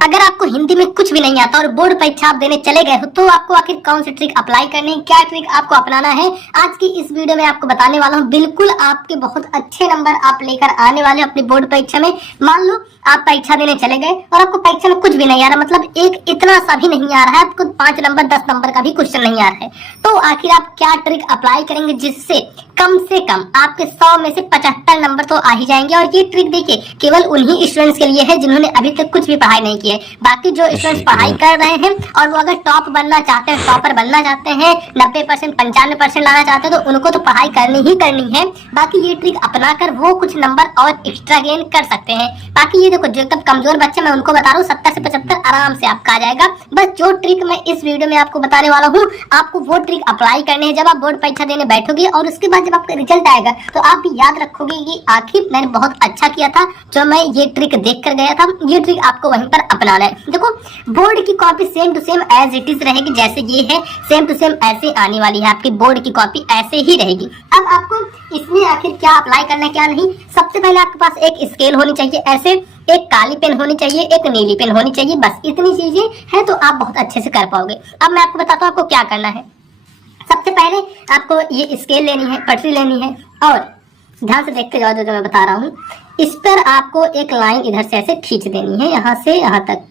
अगर आपको हिंदी में कुछ भी नहीं आता और बोर्ड परीक्षा आप देने चले गए हो तो आपको आखिर कौन सी ट्रिक अप्लाई करनी है, क्या ट्रिक आपको अपनाना है, आज की इस वीडियो में आपको बताने वाला हूँ। बिल्कुल आपके बहुत अच्छे नंबर आप लेकर आने वाले अपनी बोर्ड परीक्षा में। मान लो आप परीक्षा देने चले गए और आपको परीक्षा में कुछ भी नहीं आ रहा, मतलब एक इतना सा भी नहीं आ रहा है, आपको 5 नंबर 10 नंबर का भी क्वेश्चन नहीं आ रहा है, तो आखिर आप क्या ट्रिक अप्लाई करेंगे जिससे कम से कम आपके 100 में से 75 नंबर तो आ ही जाएंगे। और ये ट्रिक देखिए केवल उन्हीं स्टूडेंट्स के लिए है जिन्होंने अभी तक कुछ भी पढ़ाई नहीं की है। बाकी जो स्टूडेंट्स पढ़ाई कर रहे हैं और वो अगर टॉप बनना चाहते हैं, टॉपर बनना चाहते हैं, 90% 95% लाना चाहते हैं, तो उनको तो पढ़ाई करनी ही करनी है। बाकी ये ट्रिक अपनाकर वो कुछ नंबर और एक्स्ट्रा गेन कर सकते हैं। बाकी ये देखो जो एकदम कमजोर बच्चे मैं उनको बता रहा हूँ 70 से 75 आराम से आपका आ जाएगा। बस जो ट्रिक मैं इस वीडियो में आपको बताने वाला हूँ आपको वो ट्रिक अप्लाई करनी है जब आप बोर्ड परीक्षा देने बैठोगे, और उसके बाद जब आपका रिजल्ट आएगा तो आप भी याद रखोगे कि आखिर मैंने बहुत अच्छा किया था जो मैं ये ट्रिक देख कर गया था। ये ट्रिक आपको वहीं पर अपनाना है। देखो बोर्ड की copy same to same as it is रहेगी, जैसे ये है सेम टू सेम ऐसे आने वाली है आपकी बोर्ड की कॉपी, ऐसे ही रहेगी। अब आपको इसमें आखिर क्या अप्लाई करना है क्या नहीं, सबसे पहले आपके पास एक स्केल होनी चाहिए, ऐसे एक काली पेन होनी चाहिए, एक नीली पेन होनी चाहिए, बस इतनी चीजें हैं तो आप बहुत अच्छे से कर पाओगे। अब मैं आपको बताता हूँ आपको क्या करना है। सबसे पहले आपको ये स्केल लेनी है, पटरी लेनी है, और ध्यान से देखते जाओ जो मैं बता रहा हूँ। इस पर आपको एक लाइन इधर से ऐसे खींच देनी है, यहाँ से यहाँ तक।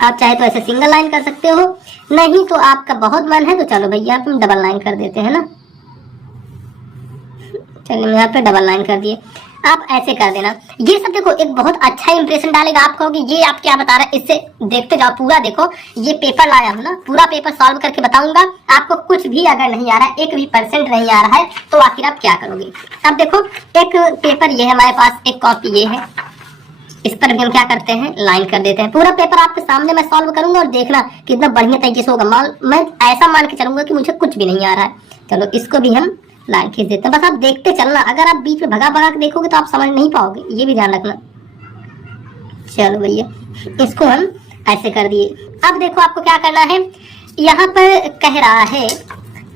आप चाहे तो ऐसे सिंगल लाइन कर सकते हो, नहीं तो आपका बहुत मन है तो चलो भैया हम डबल लाइन कर देते हैं ना। चलिए यहाँ पे डबल लाइन कर दिए, आप ऐसे कर देना। ये सब देखो एक बहुत अच्छा इंप्रेशन डालेगा। आप कहोगे ये आप क्या बता रहे हैं, इससे देखते जाओ पूरा देखो। ये पेपर लाया हूँ ना, पूरा पेपर सॉल्व करके बताऊंगा। आपको कुछ भी अगर नहीं आ रहा है, 1% नहीं आ रहा है, तो आखिर आप क्या करोगे। अब देखो एक पेपर ये है हमारे पास, एक कॉपी ये है, इस पर भी हम क्या करते हैं लाइन कर देते हैं। पूरा पेपर आपके सामने मैं सॉल्व करूंगा और देखना कितना बढ़िया तरीके से होगा। मैं ऐसा मान के चलूंगा कि मुझे कुछ भी नहीं आ रहा है। चलो इसको भी हम लाइन खींच देते हैं, बस आप देखते चलना। अगर आप बीच में भगा भगा के देखोगे तो आप समझ नहीं पाओगे, ये भी ध्यान रखना। चलो भैया इसको हम ऐसे कर दिए। अब देखो आपको क्या करना है, यहाँ पर कह रहा है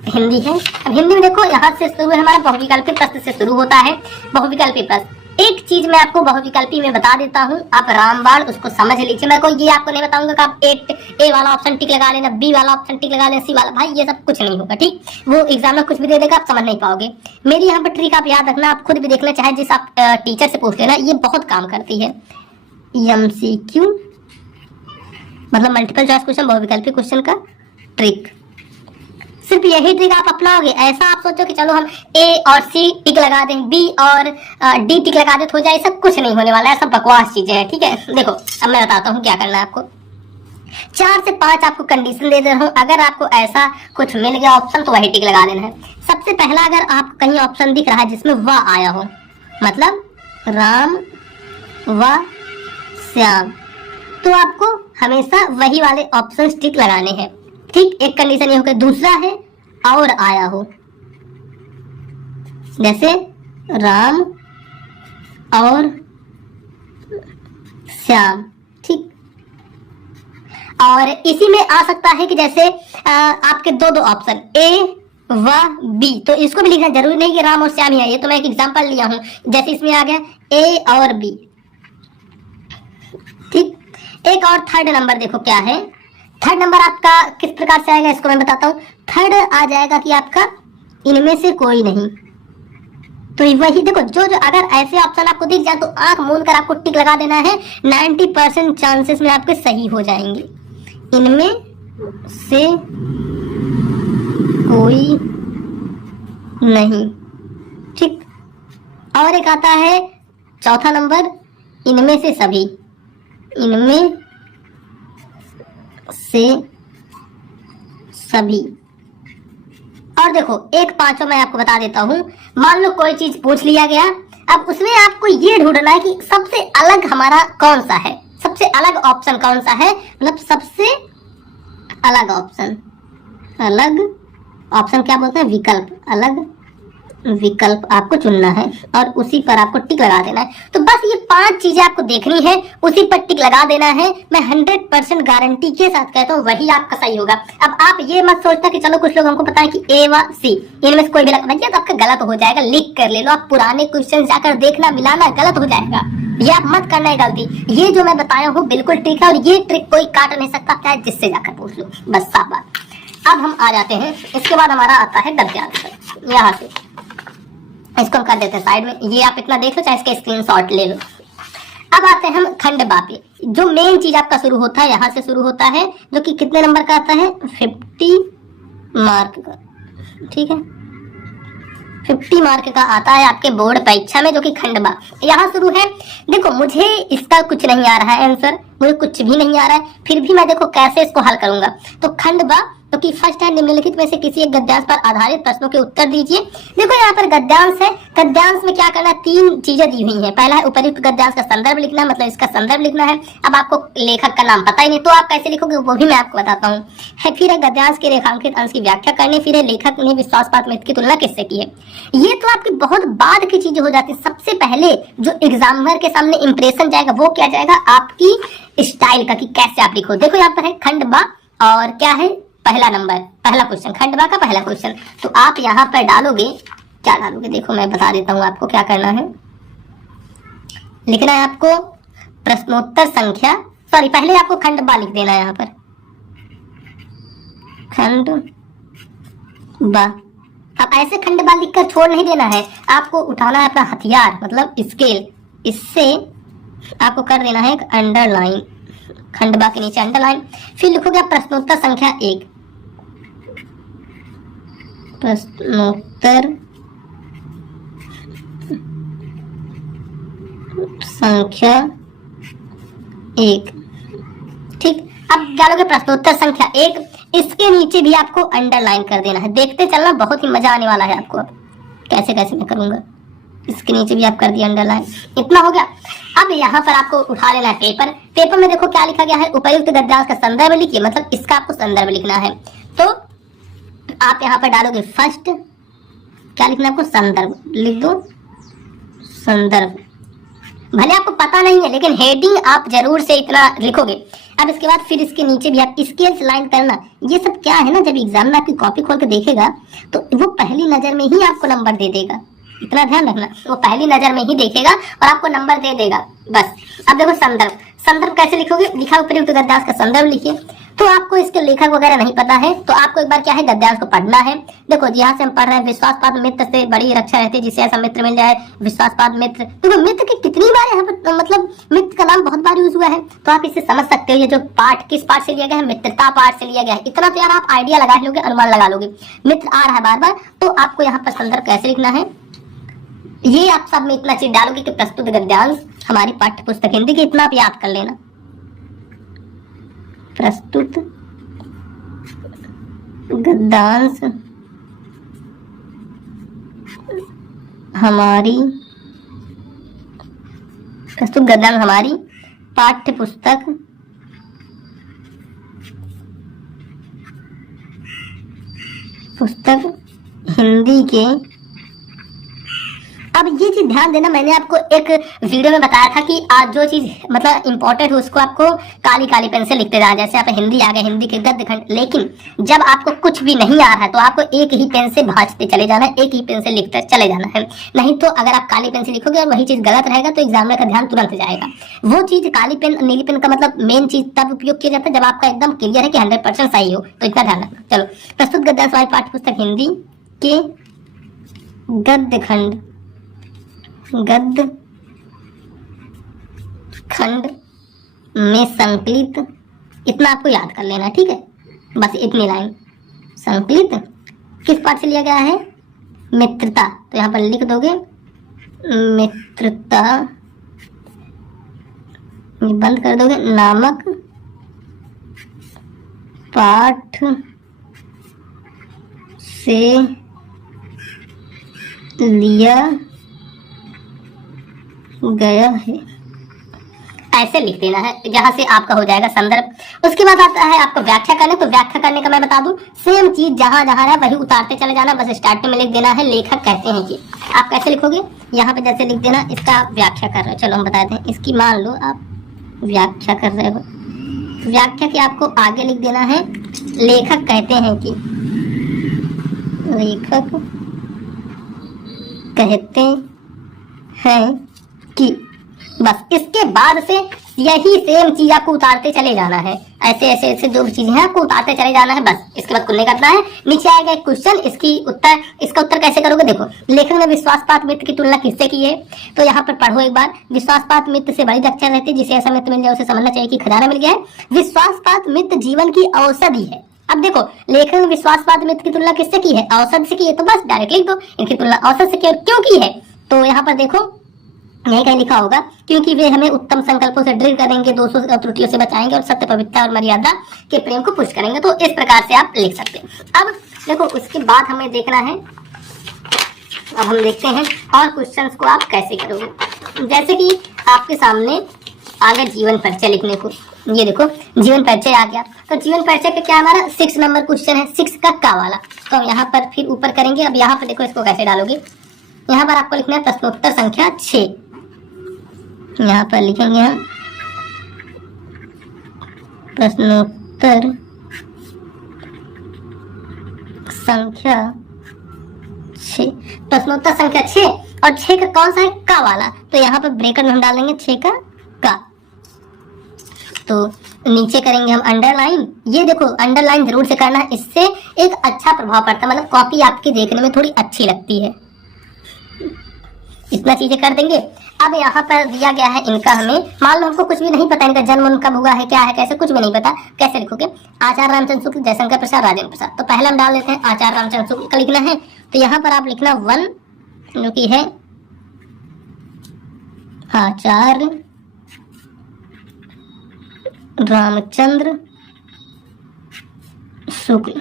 हिंदी है। अब हिंदी में देखो यहाँ से शुरू है हमारा बहुविकल्पी प्रश्न से शुरू होता है बहुविकल्पी प्रश्न। एक चीज मैं आपको बहुविकल्पी में बता देता हूँ, आप रामबाण उसको समझ लीजिए। मैं कोई ये आपको नहीं बताऊंगा कि आप ए वाला ऑप्शन टिक लगा लेना, बी वाला ऑप्शन टिक लगा लेना, सी वाला, भाई ये सब कुछ नहीं होगा, ठीक। वो एग्जाम में कुछ भी दे देगा, आप समझ नहीं पाओगे। मेरी यहाँ पर ट्रिक आप याद रखना, आप खुद भी देख लेना, चाहे जिस आप टीचर से पूछ लेना, ये बहुत काम करती है। MCQ मतलब मल्टीपल चॉइस क्वेश्चन, बहुविकल्पी क्वेश्चन का ट्रिक। सिर्फ यही ट्रिक आप अपनाओगे। ऐसा आप सोचो कि चलो हम A और C टिक लगा दें, B और D टिक लगा दें तो हो जाए, ऐसा कुछ नहीं होने वाला है। सब बकवास चीजें हैं, ठीक है। देखो अब मैं बताता हूँ क्या करना है आपको। 4 से 5 आपको कंडीशन दे दे रहा हूँ, अगर आपको ऐसा कुछ मिल गया ऑप्शन तो वही टिक लगा देना है। सबसे पहला अगर आपको कहीं ऑप्शन दिख रहा है जिसमें व आया हो, मतलब राम व श्याम, तो आपको हमेशा वही वाले ऑप्शन टिक लगाने हैं, ठीक। एक कंडीशन ये हो गया। दूसरा है और आया हो, जैसे राम और श्याम, ठीक। और इसी में आ सकता है कि जैसे आपके दो ऑप्शन A व B, तो इसको भी लिखना जरूरी नहीं कि राम और श्याम ही है। ये तो मैं एक एग्जांपल लिया हूं, जैसे इसमें आ गया A और B, ठीक। एक और थर्ड नंबर देखो क्या है। थर्ड नंबर आपका किस प्रकार से आएगा इसको मैं बताता हूँ। थर्ड आ जाएगा कि आपका इनमें से कोई नहीं, तो वही देखो जो अगर ऐसे ऑप्शन आपको दिख जाए तो आंख मूंद कर आपको टिक लगा देना है। 90% चांसेस में आपके सही हो जाएंगे। इनमें से कोई नहीं, ठीक। और एक आता है चौथा नंबर, इनमें से सभी, इनमें से सभी। और देखो एक पांचवा मैं आपको बता देता हूं। मान लो कोई चीज पूछ लिया गया, अब उसमें आपको ये ढूंढना है कि सबसे अलग हमारा कौन सा है, सबसे अलग ऑप्शन कौन सा है, मतलब सबसे अलग ऑप्शन। अलग ऑप्शन क्या बोलते हैं, विकल्प, अलग विकल्प आपको चुनना है और उसी पर आपको टिक लगा देना है। तो बस ये 5 चीजें आपको देखनी है, उसी पर टिक लगा देना है। मैं 100% गारंटी के साथ कहता हूँ वही आपका सही होगा। अब आप ये मत सोचता कि चलो कुछ लोग हमको पता है कि ए व सी इनमें से कोई भी भैया तो आपका गलत हो जाएगा, लिख कर ले लो। आप पुराने क्वेश्चन जाकर देखना, मिलाना गलत हो जाएगा। ये आप मत करना है गलती। ये जो मैं बताया हूँ बिल्कुल ठीक है और ये ट्रिक कोई काट नहीं सकता, चाहे जिससे जाकर पूछ लो, बस साफ बात। अब हम आ जाते हैं, इसके बाद हमारा आता है गद्यांश। यहाँ से इसको हम कर देते हैं साइड में, ये आप इतना देख लो, चाहे इसके स्क्रीनशॉट ले लो। अब आते हैं हम खंडवा पे। जो मेन चीज आपका शुरू होता है यहाँ से शुरू होता है, जो कि कितने नंबर का आता है, 50 मार्क का, ठीक है। 50 मार्क का आता है आपके बोर्ड परीक्षा में, जो कि खंडवा यहाँ शुरू है। देखो मुझे इसका कुछ नहीं आ रहा है आंसर, मुझे कुछ भी नहीं आ रहा है, फिर भी मैं देखो कैसे इसको हल करूंगा। तो खंडवा तो कि फर्स्ट है, निम्नलिखित में से किसी एक गद्यांश पर आधारित प्रश्नों के उत्तर दीजिए। देखो यहाँ पर गद्यांश है, गद्यांश में क्या करना है, 3 चीजें दी हुई हैं। पहला है उपयुक्त गद्यांश का संदर्भ लिखना है, मतलब इसका संदर्भ लिखना है। अब आपको लेखक का नाम पता ही नहीं तो आप कैसे लिखोगे वो भी मैं आपको बताता हूँ। फिर है गद्यांश के रेखांकित अंश की व्याख्या करनी, फिर है लेखक ने विश्वासपात मित्र की तुलना किससे की है। ये तो आपकी बहुत बाद की चीजें हो जाती है। सबसे पहले जो एग्जामिनर के सामने इंप्रेशन जाएगा वो क्या जाएगा, आपकी स्टाइल का, कि कैसे आप लिखो। देखो यहाँ पर है खंडवा और क्या है, पहला नंबर, पहला क्वेश्चन, खंडवा का पहला क्वेश्चन। तो आप यहाँ पर डालोगे, क्या डालोगे, देखो मैं बता देता हूँ आपको क्या करना है। लिखना है आपको प्रश्नोत्तर संख्या, सॉरी पहले आपको खंडवा लिख देना है यहाँ पर, खंडवा। अब ऐसे खंडवा लिखकर छोड़ नहीं देना है, आपको उठाना है अपना हथियार मतलब स्केल, इससे आपको कर देना है एक अंडरलाइन, खंडवा के नीचे अंडरलाइन। फिर लिखोगे प्रश्नोत्तर संख्या 1, प्रश्नोत्तर संख्या 1, ठीक। अब डालोगे प्रश्नोत्तर संख्या 1, इसके नीचे भी आपको अंडरलाइन कर देना है। देखते चलना, बहुत ही मजा आने वाला है आपको। अब कैसे कैसे मैं करूंगा, इसके नीचे भी आप कर दिया अंडरलाइन, इतना हो गया। अब यहाँ पर आपको उठा लेना है पेपर। पेपर में देखो क्या लिखा गया है, उपयुक्त गद्यांश का संदर्भ लिखिए, मतलब इसका आपको संदर्भ लिखना है। तो आप यहाँ पर डालोगे फर्स्ट, क्या लिखना है आपको, संदर्भ लिख दो, संदर्भ। भले आपको पता नहीं है लेकिन हेडिंग आप जरूर से इतना लिखोगे। अब इसके बाद फिर इसके नीचे भी आप स्केल्स लाइन करना। ये सब क्या है ना, जब एग्जाम में आपकी कॉपी खोल के देखेगा तो वो पहली नजर में ही आपको नंबर दे देगा, इतना ध्यान रखना। वो पहली नजर में ही देखेगा और आपको नंबर दे देगा, बस। अब देखो संदर्भ, संदर्भ कैसे लिखोगे, लिखा उपयुक्त गद्यांश का संदर्भ लिखिए। तो आपको इसके लेखक वगैरह नहीं पता है तो आपको एक बार क्या है, गद्यांश को पढ़ना है। देखो यहाँ से हम पढ़ रहे हैं, विश्वासपात मित्र से बड़ी रक्षा रहती है, जिसे ऐसा मित्र मिल जाए विश्वासपात मित्र। तो मित्र की कितनी बार यहाँ पर, मतलब मित्र का नाम बहुत बार यूज हुआ है, तो आप इससे समझ सकते हो ये जो पाठ किस पाठ से लिया गया है, मित्रता पाठ से लिया गया है। इतना तो यार आप आइडिया लगा लोगे, अनुमान लगा लोगे, मित्र आ रहा है बार बार। तो आपको यहाँ पर संदर्भ कैसे लिखना है, ये आप सब में इतना चीज डालोगे कि प्रस्तुत गद्यांश हमारी पाठ्य पुस्तक हिंदी की, इतना आप याद कर लेना। प्रस्तुत गद्यांश हमारी, प्रस्तुत गद्यांश हमारी पाठ्य पुस्तक हिंदी के। अब ये चीज ध्यान देना, मैंने आपको एक वीडियो में बताया था कि आज जो चीज मतलब इंपॉर्टेंट है उसको आपको काली काली पेन से लिखते जाना। जैसे आप हिंदी आ गए, हिंदी के गद्य खंड, लेकिन जब आपको कुछ भी नहीं आ रहा है तो आपको एक ही पेन से भांजते चले जाना है, एक ही पेन से लिखते चले जाना है। नहीं तो अगर आप काली पेन से लिखोगे और वही चीज गलत रहेगा तो एग्जामिनर का ध्यान तुरंत जाएगा। वो चीज काली पेन नीली पेन का मतलब मेन चीज तब उपयोग किया जाता है जब आपका एकदम क्लियर है कि 100% सही हो, तो इतना ध्यान रखना। चलो, प्रस्तुत गद्यांश हमारी पाठ्य पुस्तक हिंदी के गद्य खंड में संकलित, इतना आपको याद कर लेना, ठीक है, बस इतनी लाइन। संकलित किस पाठ से लिया गया है, मित्रता, तो यहाँ पर लिख दोगे मित्रता, बंद कर दोगे, नामक पाठ से लिया गया है। ऐसे लिख देना है, जहां से आपका हो जाएगा संदर्भ। उसके बाद आता है आपका व्याख्या करने। तो व्याख्या करने का मैं बता दूं, सेम चीज जहां जहां है वही उतारते चले जाना, बस स्टार्टिंग में लिख देना है लेखक कहते हैं कि। आप कैसे लिखोगे, यहाँ पे जैसे लिख देना इसका आप व्याख्या कर रहे हो। चलो हम बता दें, इसकी मान लो आप व्याख्या कर रहे हो, व्याख्या के आपको आगे लिख देना है लेखक कहते हैं कि, लेखक कहते हैं कि। बस इसके बाद से यही सेम चीज आपको उतारते चले जाना है, ऐसे ऐसे ऐसे जो भी चीजें हैं आपको उतारते चले जाना है। बस इसके बाद कुछ करना है। नीचे आएगा एक क्वेश्चन, इसका उत्तर कैसे करोगे। देखो, लेखक ने विश्वासपात मित्र की तुलना किससे की है। तो यहाँ पर पढ़ो एक बार, विश्वासपात मित्र से बड़ी रक्षा रहती है, जिसे ऐसा मित्र मिल जाए उसे समझना चाहिए कि खजाना मिल गया है। विश्वासपात मित्र जीवन की औषधि है। अब देखो, लेखक ने विश्वासपात मित्र की तुलना किससे की है, औषध से की है। तो बस डायरेक्ट लिख दो, इनकी तुलना औषध से की और क्यों की है। तो यहाँ पर देखो यही कहीं लिखा होगा, क्योंकि वे हमें उत्तम संकल्पों से दृढ़ करेंगे, दोषों और त्रुटियों से बचाएंगे और सत्य, पवित्रता और मर्यादा के प्रेम को पुष्ट करेंगे। तो इस प्रकार से आप लिख सकते हैं। अब देखो, उसके बाद हमें देखना है, अब हम देखते हैं और क्वेश्चंस को आप कैसे करोगे। जैसे कि आपके सामने आ गया जीवन परिचय लिखने को, ये देखो जीवन परिचय आ गया। तो जीवन परिचय का क्या हमारा 6 नंबर क्वेश्चन है, 6 का वाला। तो हम यहाँ पर फिर ऊपर करेंगे। अब यहाँ पर देखो इसको कैसे डालोगे, यहाँ पर आपको लिखना है प्रश्नोत्तर संख्या 6। यहाँ पर लिखेंगे हम प्रश्नोत्तर संख्या 6, प्रश्नोत्तर संख्या 6। और 6 का कौन सा है, का वाला। तो यहाँ पर ब्रैकेट में हम डालेंगे 6 का। तो नीचे करेंगे हम अंडरलाइन। ये देखो अंडरलाइन जरूर से करना है, इससे एक अच्छा प्रभाव पड़ता है, मतलब कॉपी आपकी देखने में थोड़ी अच्छी लगती है। इतना चीजें कर देंगे। अब यहाँ पर दिया गया है इनका, हमें मान लो हमको कुछ भी नहीं पता, इनका जन्म कब हुआ है, क्या है, कैसे, कुछ भी नहीं पता। कैसे लिखोगे, आचार्य रामचंद्र शुक्ल, जयशंकर प्रसाद, राजेंद्र प्रसाद। तो पहले हम डाल देते हैं आचार्य रामचंद्र शुक्ल का लिखना है। तो यहाँ पर आप लिखना 1, जो कि है आचार्य रामचंद्र शुक्ल।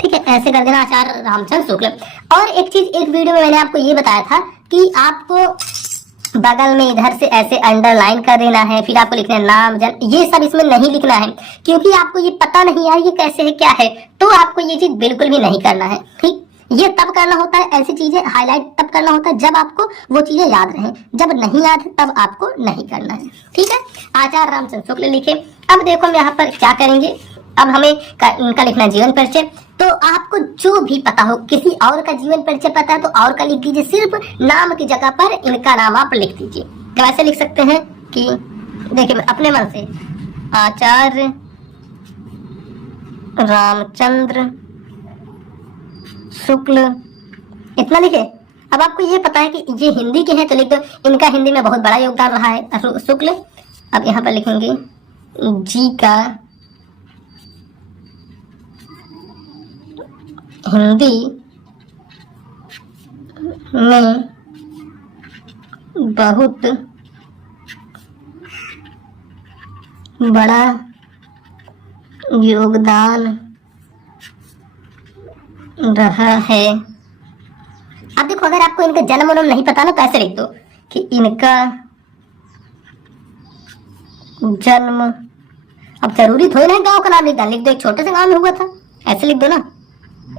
ठीक है, ऐसे कर देना आचार्य रामचंद्र शुक्ल। और एक चीज, एक वीडियो में मैंने आपको ये बताया था कि आपको बगल में इधर से ऐसे अंडरलाइन कर देना है, फिर आपको लिखना है नाम, जन, ये सब इसमें नहीं लिखना है, क्योंकि आपको ये पता नहीं है ये कैसे है, क्या है। तो आपको ये चीज बिल्कुल भी नहीं करना है। ठीक, ये तब करना होता है, ऐसी चीजें हाईलाइट तब करना होता है जब आपको वो चीजें याद रहें, जब नहीं याद है तब आपको नहीं करना है। ठीक है, आचार्य रामचंद्र शुक्ल लिखे। अब देखो हम यहाँ पर क्या करेंगे, अब हमें इनका लिखना है जीवन परिचय। तो आपको जो भी पता हो, किसी और का जीवन परिचय पता है तो और का लिख दीजिए, सिर्फ नाम की जगह पर इनका नाम आप लिख दीजिए। तो ऐसे लिख सकते हैं कि देखिए अपने मन से आचार्य रामचंद्र शुक्ल, इतना लिखे। अब आपको ये पता है कि ये हिंदी के हैं तो लिख दो, इनका हिंदी में बहुत बड़ा योगदान रहा है शुक्ल। अब यहाँ पर लिखेंगे जी का हिंदी में बहुत बड़ा योगदान रहा है। अब देखो, अगर आपको इनका जन्म उन्म नहीं पता ना तो ऐसे लिख दो कि इनका जन्म, अब जरूरी थोड़ी ना गांव का नाम लिख दो, एक छोटे से गांव में हुआ था, ऐसे लिख दो ना।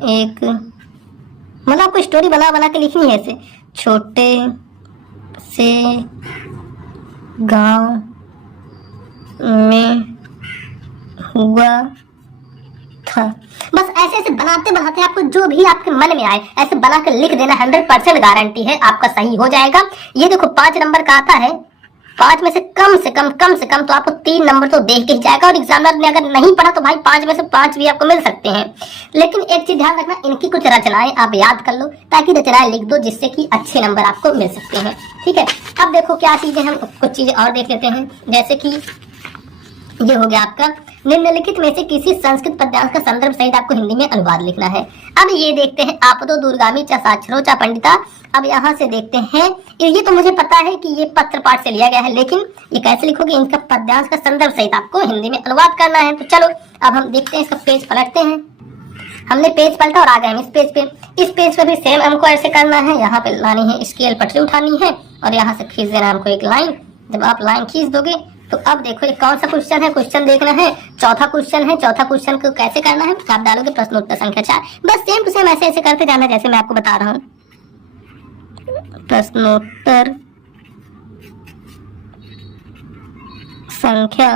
एक मतलब आपको स्टोरी बना बना के लिखनी है, ऐसे छोटे से गांव में हुआ था। बस ऐसे ऐसे बनाते बनाते आपको जो भी आपके मन में आए ऐसे बना के लिख देना, 100% गारंटी है आपका सही हो जाएगा। ये देखो 5 नंबर का आता है, 5 में से कम से कम तो आपको 3 नंबर तो देख के ही जाएगा। और एग्जामिनर ने अगर नहीं पढ़ा तो भाई 5 में से 5 भी आपको मिल सकते हैं। लेकिन एक चीज ध्यान रखना, इनकी कुछ रचनाएं आप याद कर लो, ताकि रचनाएं लिख दो जिससे कि अच्छे नंबर आपको मिल सकते हैं। ठीक है, अब देखो क्या चीजें, हम कुछ चीजें और देख लेते हैं। जैसे कि ये हो गया आपका निम्नलिखित में से किसी संस्कृत पद्यांश का संदर्भ सहित आपको हिंदी में अनुवाद लिखना है। अब ये देखते हैं, आपदो दूरगामी चा साक्षरो चा पंडिता। अब यहाँ से देखते हैं, ये तो मुझे पता है कि ये पत्र पाठ से लिया गया है, लेकिन ये कैसे लिखोगे, इनका पद्यांश का संदर्भ सहित आपको हिंदी में अनुवाद करना है। तो चलो अब हम देखते हैं, इसका पेज पलटते हैं। हमने पेज पलटा और आ गए हम इस पेज पे। इस पेज पे भी सेम हमको ऐसे करना है, यहाँ पे लानी है स्केल, पटरी उठानी है और यहाँ से खींच देना हमको एक लाइन, जब आप लाइन खींच दोगे तो अब देखो ये कौन सा क्वेश्चन है, क्वेश्चन देखना है, चौथा क्वेश्चन है। चौथा क्वेश्चन को कैसे करना है, आप डालोगे प्रश्नोत्तर संख्या 4। बस सेम टू सेम ऐसे ऐसे करते जाना जैसे मैं आपको बता रहा हूँ। प्रश्नोत्तर संख्या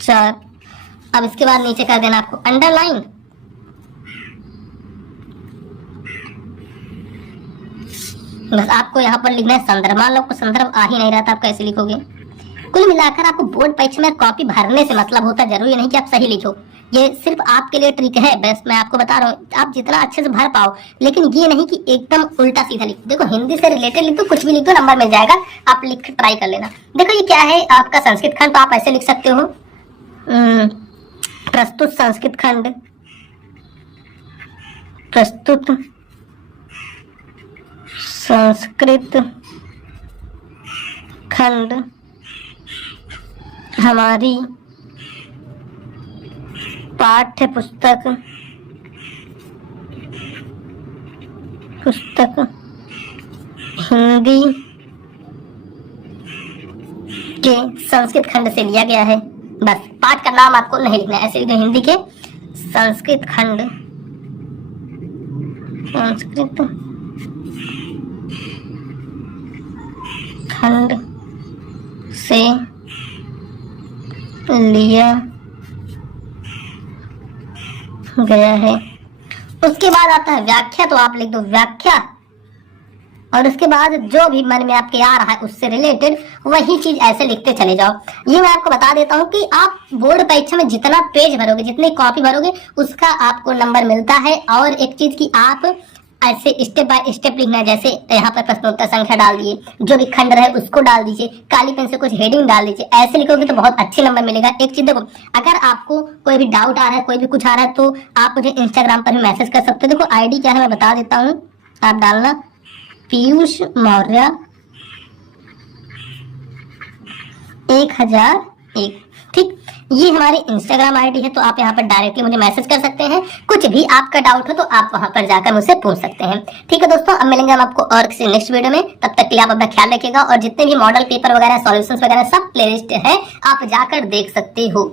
4। अब इसके बाद नीचे कर देना आपको अंडरलाइन। बस आपको यहाँ पर लिखना है संदर्भ। मान लो आपको संदर्भ आ ही नहीं रहा था, आप कैसे लिखोगे? कुल मिलाकर आपको बोर्ड परीक्षा में कॉपी भरने से मतलब होता है, जरूरी नहीं कि आप सही लिखो। ये सिर्फ आपके लिए ट्रिक है, बस मैं आपको बता रहा हूँ आप जितना अच्छे से भर पाओ, लेकिन ये नहीं कि एकदम उल्टा सीधा लिखो। देखो हिंदी से रिलेटेड लिख दो, कुछ भी लिख दो, नंबर मिल जाएगा। आप लिख ट्राई कर लेना। देखो ये क्या है आपका संस्कृत खंड, तो आप ऐसे लिख सकते हो प्रस्तुत संस्कृत खंड, प्रस्तुत संस्कृत खंड हमारी पाठ्य पुस्तक हिंदी के संस्कृत खंड से लिया गया है। बस पाठ का नाम आपको नहीं लिखना है, ऐसे लिखो हिंदी के संस्कृत खंड, संस्कृत खंड से लिया गया है। उसके बाद आता है व्याख्या, तो आप लिख दो व्याख्या, और उसके बाद जो भी मन में आपके आ रहा है उससे रिलेटेड वही चीज ऐसे लिखते चले जाओ। ये मैं आपको बता देता हूँ कि आप बोर्ड परीक्षा में जितना पेज भरोगे, जितनी कॉपी भरोगे, उसका आपको नंबर मिलता है। और एक चीज की आप ऐसे स्टेप बाय स्टेप लिखना है। जैसे यहाँ पर प्रश्नोत्तर संख्या डाल दिए, जो भी खंड रहे उसको डाल दीजिए, काली पेन से कुछ हेडिंग डाल दीजिए। ऐसे लिखोगे तो बहुत अच्छे नंबर मिलेगा। एक चीज देखो, अगर आपको कोई भी डाउट आ रहा है, कोई भी कुछ आ रहा है, तो आप मुझे इंस्टाग्राम पर भी मैसेज कर सकते हो। देखो आईडी क्या है मैं बता देता हूँ, आप डालना पीयूष मौर्य 1001। ठीक, ये हमारी इंस्टाग्राम आईडी है, तो आप यहाँ पर डायरेक्टली मुझे मैसेज कर सकते हैं। कुछ भी आपका डाउट हो तो आप वहां पर जाकर मुझसे पूछ सकते हैं। ठीक है दोस्तों, अब मिलेंगे हम आपको और किसी नेक्स्ट वीडियो में। तब तक के लिए आप अपना ख्याल रखिएगा, और जितने भी मॉडल पेपर वगैरह, सॉल्यूशंस वगैरह सब प्लेलिस्ट है, आप जाकर देख सकते हो।